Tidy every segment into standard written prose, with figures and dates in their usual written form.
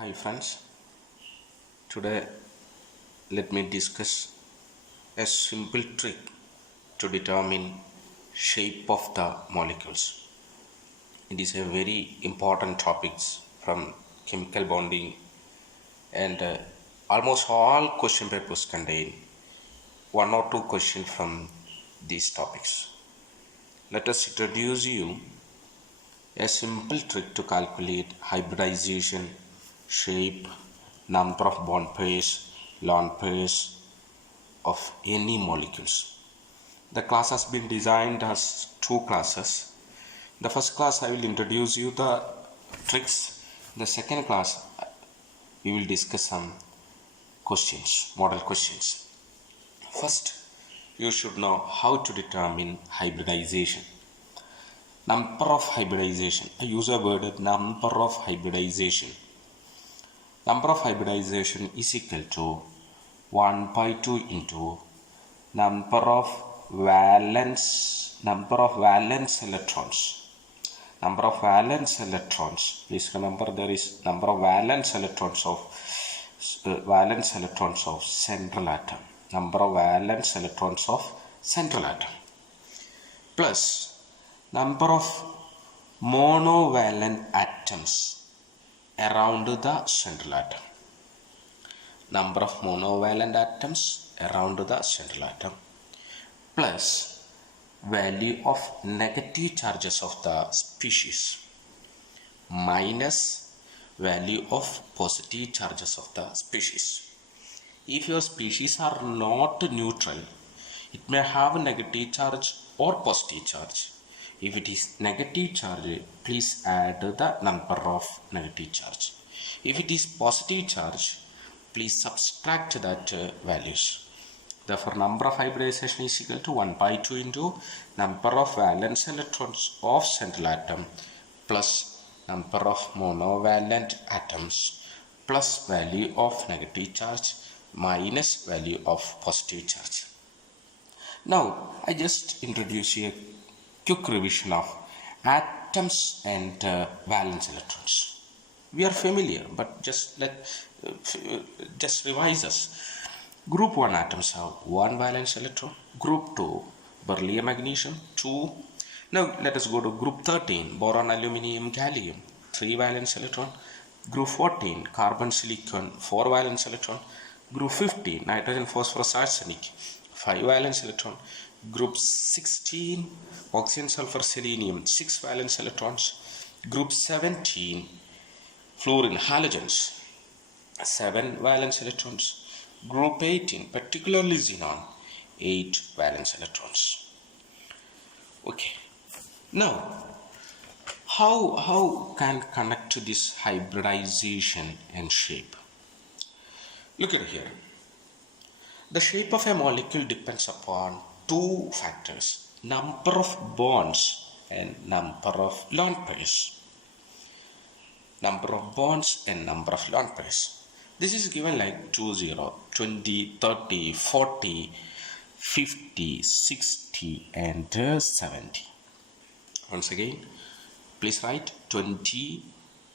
Hi friends, today let me discuss a simple trick to determine shape of the molecules. It is a very important topics from chemical bonding and almost all question papers contain one or two questions from these topics. Let us introduce you a simple trick to calculate hybridization, shape, number of bond pairs, lone pairs of any molecules. The class has been designed as two classes. The first class I will introduce you the tricks. The second class we will discuss some questions, model questions. First, you should know how to determine hybridization. Number of hybridization. I use a word number of hybridization. Number of hybridization is equal to 1 by 2 into number of valence electrons. Number of valence electrons. Please remember there is number of valence electrons of central atom. Number of valence electrons of central atom plus number of monovalent atoms around the central atom. Number of monovalent atoms around the central atom plus value of negative charges of the species minus value of positive charges of the species. If your species are not neutral, it may have a negative charge or positive charge. If it is negative charge, please add the number of negative charge. If it is positive charge, please subtract that values. Therefore, number of hybridization is equal to 1 by 2 into number of valence electrons of central atom plus number of monovalent atoms plus value of negative charge minus value of positive charge. Now, I just introduce you a quick revision of atoms and valence electrons. We are familiar, but just revise us. Group 1 atoms have 1 valence electron. Group 2 beryllium magnesium 2. Now let us go to group 13 boron aluminum gallium 3 valence electron. Group 14 carbon silicon 4 valence electron. Group 15 nitrogen phosphorus arsenic 5 valence electron. Group 16 oxygen sulfur selenium 6 valence electrons. Group 17 fluorine halogens 7 valence electrons. Group 18 particularly xenon 8 valence electrons. Okay, now how can connect to this hybridization and shape? Look at here. The shape of a molecule depends upon two factors: number of bonds and number of lone pairs. Number of bonds and number of lone pairs. This is given like 20, 20, 30, 40, 50, 60 and 70. Once again, please write 20,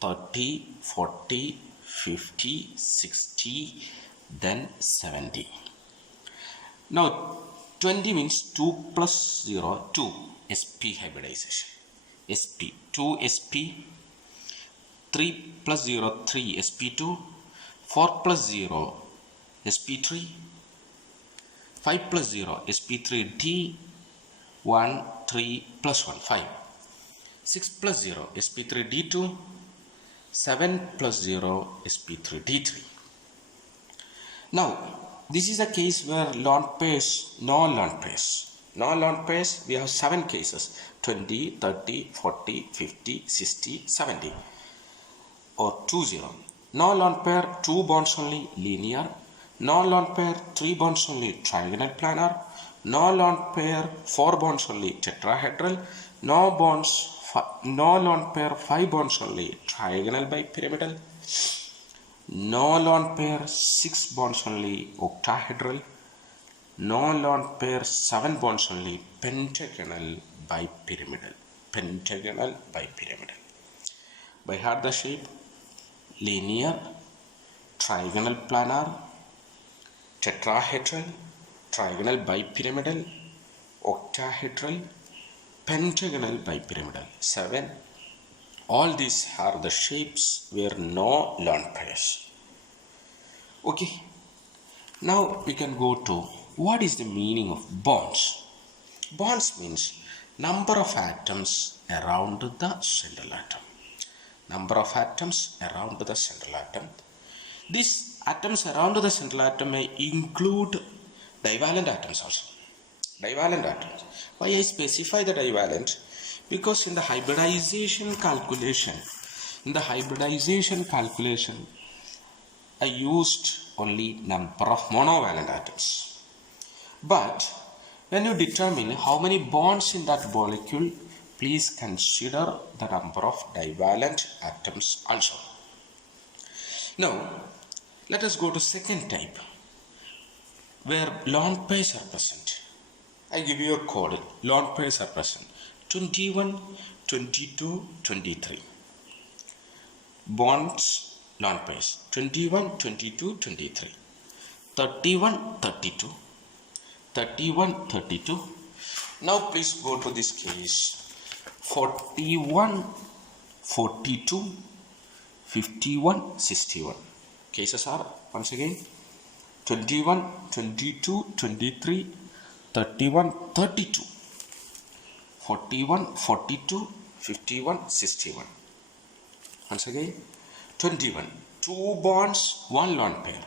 30, 40, 50, 60, then 70. Now 20 means 2 plus 0, 2 sp hybridization. Sp, 2 sp, 3 plus 0, 3 sp2, 4 plus 0 sp3, 5 plus 0 sp3d, 1 3 plus 1 5, 6 plus 0 sp3d2, 7 plus 0 sp3d3. Now this is a case where lone pairs, no lone pairs. No lone pairs, we have 7 cases: 20, 30, 40, 50, 60, 70 or 20. No lone pair, 2 bonds only, linear. No lone pair, 3 bonds only, trigonal planar. No lone pair, 4 bonds only, tetrahedral. No lone pair, 5 bonds only, trigonal bipyramidal. No lone pair, 6 bonds only, octahedral. No lone pair, 7 bonds only, pentagonal bipyramidal. By heart the shape. linear, trigonal planar, tetrahedral, trigonal bipyramidal, octahedral, pentagonal bipyramidal. 7. All these are the shapes where no lone pairs. Okay. Now we can go to what is the meaning of bonds. Bonds means number of atoms around the central atom. Number of atoms around the central atom. These atoms around the central atom may include divalent atoms also. Divalent atoms. Why I specify the divalent? Because in the hybridization calculation, I used only number of monovalent atoms. But when you determine how many bonds in that molecule, please consider the number of divalent atoms also. Now, let us go to second type, where lone pairs are present. I give you a code. Lone pairs are present. 21, 22, 23. Bonds, lone pairs. 21, 22, 23. 31, 32. 31, 32. Now please go to this case. 41, 42, 51, 61. Cases are once again 21, 22, 23, 31, 32, 41, 42, 51, 61. Once again 21, 2 bonds, 1 lone pair.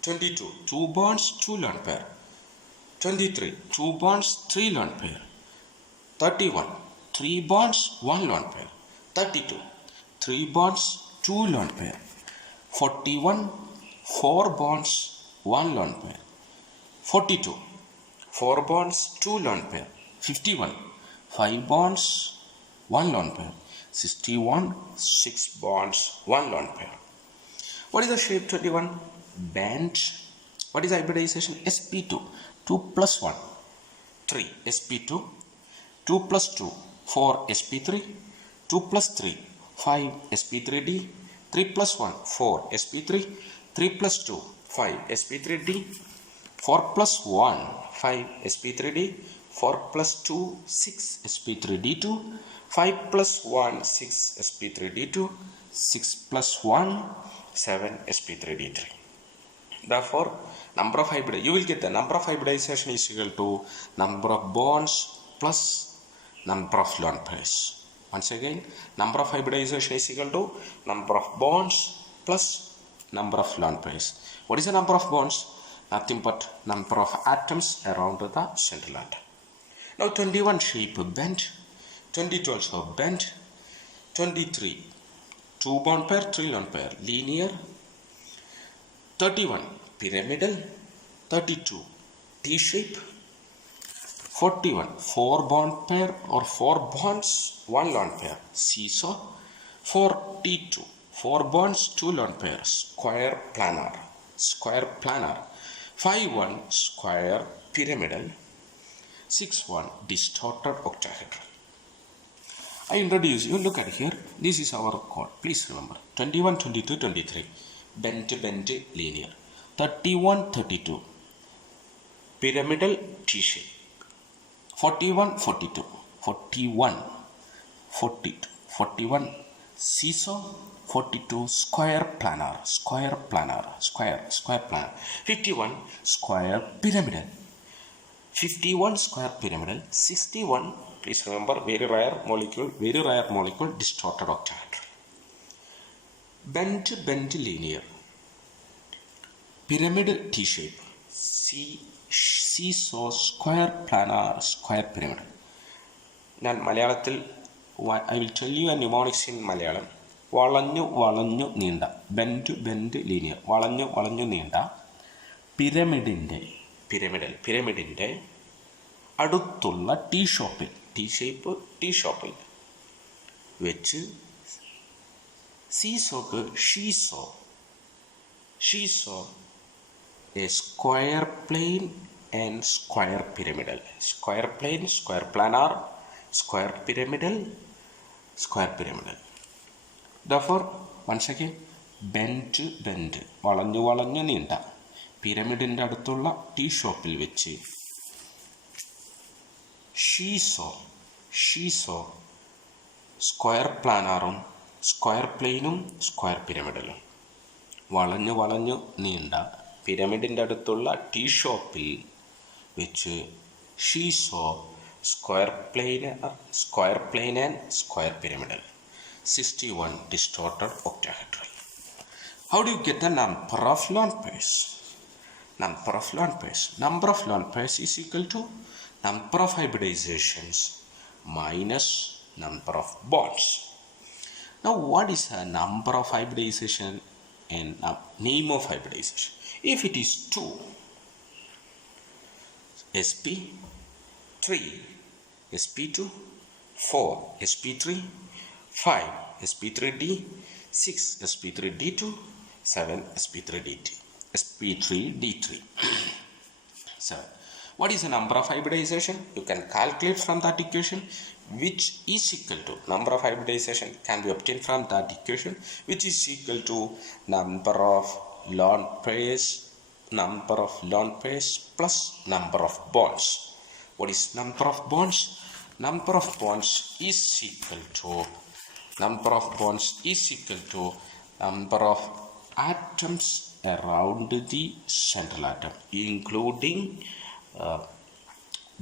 22, 2 bonds, 2 lone pair. 23, 2 bonds, 3 lone pair. 31, 3 bonds, 1 lone pair. 32, 3 bonds, 2 lone pair. 41, 4 bonds, 1 lone pair. 42, 4 bonds, 2 lone pair. 51, 5 bonds, 1 lone pair. 61, 6 bonds, 1 lone pair. What is the shape 21? Band. What is hybridization? sp2. 2 plus 1, 3 sp2. 2 plus 2, 4 sp3. 2 plus 3, 5 sp3d. 3 plus 1, 4 sp3. 3 plus 2, 5 sp3d. 4 plus 1, 5 sp3d. 4 plus 2, 6 sp3d2. 5 plus 1, 6 sp3d2. 6 plus 1, 7 sp3d3. Therefore, number of hybrid, you will get the number of hybridization is equal to number of bonds plus number of lone pairs. Once again, number of hybridization is equal to number of bonds plus number of lone pairs. What is the number of bonds? Nothing but number of atoms around the central atom. Now 21 shape bent, 22 also bent, 23 2 bond pair, 3 lone pair, linear, 31 pyramidal, 32 T-shape, 41 4 bond pair or 4 bonds, 1 lone pair, seesaw, 42 4 bonds, 2 lone pair, square planar, 51 square pyramidal, 61 distorted octahedral. I introduce you, look at here, this is our code, please remember, 21, 22, 23, bent, linear, 31, 32, pyramidal T-shape, 41, 42, 41, 42, 41, seesaw, 42, square planar, 51, square pyramidal, 51 square pyramidal, 61, please remember, very rare molecule, distorted octahedral. Bent, linear, pyramidal T-shape, seesaw, square planar, square pyramidal. Now, Malayalam, I will tell you a mnemonics in Malayalam. വളഞ്ഞു നീണ്ട, bend linear, വളഞ്ഞു നീണ്ട പിരമിഡിൻ്റെ അടുത്തുള്ള tea ഷോപ്പിൽ വെച്ച് സീസോക്ക് ഷീസോ a square plane and square pyramidal, square plane, square planar, square pyramidal. Therefore, once again, bend വളഞ്ഞു നീണ്ട പിരമിഡിൻ്റെ അടുത്തുള്ള ടീ ഷോപ്പിൽ വെച്ച് ഷീസോ സ്ക്വയർ പ്ലാനാറും സ്ക്വയർ പ്ലെയിനും സ്ക്വയർ പിരമിഡലും. വളഞ്ഞു നീണ്ട പിരമിഡിൻ്റെ അടുത്തുള്ള ടീ ഷോപ്പിൽ വെച്ച് ഷീസോ square plane and square pyramidal. 61 distorted octahedral. How do you get the number of lone pairs? Number of lone pairs is equal to number of hybridizations minus number of bonds. Now what is a number of hybridization and name of hybridization? If it is 2, sp3, sp2, 4, sp3, 5, sp3d, 6, sp3d2, 7, sp3d3. 7. What is the number of hybridization? You can calculate from that equation, which is equal to number of hybridization can be obtained from that equation, which is equal to number of lone pairs plus number of bonds. What is number of bonds? Number of bonds is equal to number of atoms around the central atom, including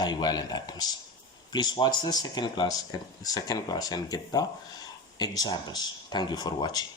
divalent atoms. Please watch the second class and get the examples. Thank you for watching.